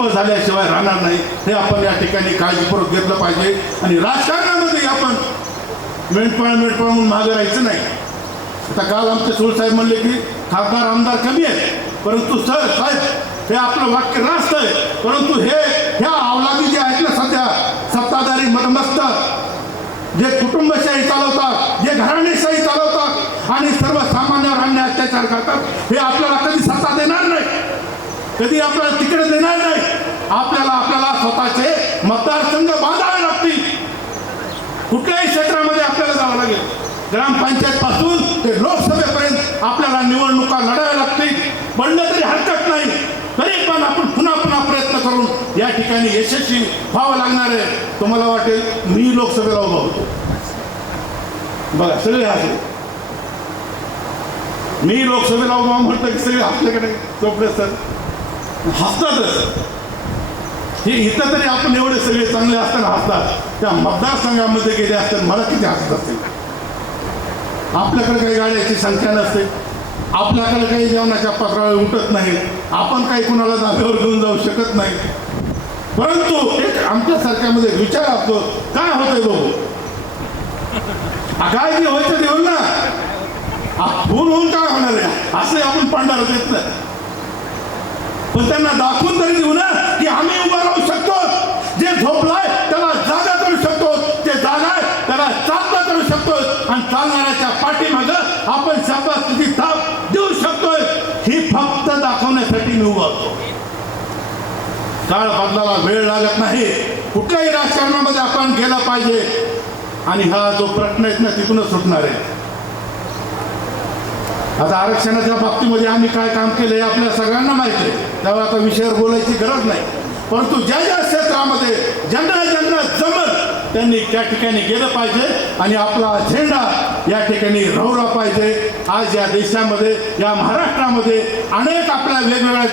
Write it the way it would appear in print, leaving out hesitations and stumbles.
ठप्प झाल्याशिवाय राहणार नाही, हे आपण या ठिकाणी काळजीपूर्वक घेतलं पाहिजे. आणि राजकारणामध्ये आपण मेंढपाळ म्हणून मागे राहायचं नाही. आता काल आमचे साहेब म्हणले की खासदार आमदार कमी आहेत, परंतु साहेब हे आपलं वाक्य रास्त आहे, परंतु ह्या अवलादी जे आहेत ना सध्या सत्ताधारी मदमस्त जे कुटुंबशाही चालवतात, जे घराणेशाही चालवतात आणि सर्वसामान्यांवर अन्याय अत्याचार करतात, हे आपल्याला कधी सत्ता देणार नाही, कधी आपल्याला तिकडे देणार नाही. आपल्याला स्वतःचे मतदारसंघ बांधावे लागतील. कुठल्याही क्षेत्रामध्ये आपल्याला जावं लागेल. ग्रामपंचायत पासून ते लोकसभेपर्यंत आपल्याला निवडणुका लढाव्या लागतील. पडलं तरी हरकत नाही, तरी पण आपण पुन्हा प्रयत्न करून या ठिकाणी यशस्वी व्हावं लागणार आहे. तुम्हाला वाटेल मी लोकसभेला उभा होतो, बघा सगळे हसले. मी लोकसभेला उभा म्हटलं की सगळे आपल्याकडे चोपडे सर हसतातच. हे इथं तरी आपण एवढे सगळे चांगले असताना हसतात, त्या मतदारसंघामध्ये गेले असताना मला किती हसत असतील. आपल्याकडे काही गाड्याची संख्या नसते, आपल्याकडे काही जेवणाच्या पात्रावर उठत नाही, आपण काही कुणाला जागेवर घेऊन जाऊ शकत नाही. परंतु एक आमच्यासारख्यामध्ये विचार असतो, काय होतंय भाऊ, काय जे व्हायचं देऊन ना होऊन काय होणार आहे, असे आपण पांढरा देत नाही. पण त्यांना दाखवून तरी देऊ ना की आम्ही उभा राहू शकतो. जे झोपलाय त्याला जागा करू शकतो, जे जागा आहे त्याला चालता करू शकतो, आणि चालणाऱ्याच्या पाठीमागं आपण शाबासकीची थाप देऊ शकतोय. ही फक्त दाखवण्यासाठी मी उभा होतो. काळ बदलाला वेळ लागत नाही. कुठल्याही राजकारणामध्ये आपण गेला पाहिजे, आणि हा जो प्रश्न आहे ना तिथूनच सुटणार आहे. आता आरक्षणाच्या बाबतीमध्ये आम्ही काय काम केलं हे आपल्या सगळ्यांना माहिती आहे, त्यामुळे आता विषयावर बोलायची गरज नाही. परंतु ज्या क्षेत्रामध्ये ज्यांना जमत त्यांनी त्या ठिकाणी गेलं पाहिजे, आणि आपला झेंडा या ठिकाणी रोवला पाहिजे. आज या देशामध्ये, या महाराष्ट्रामध्ये अनेक आपल्या वेगवेगळ्या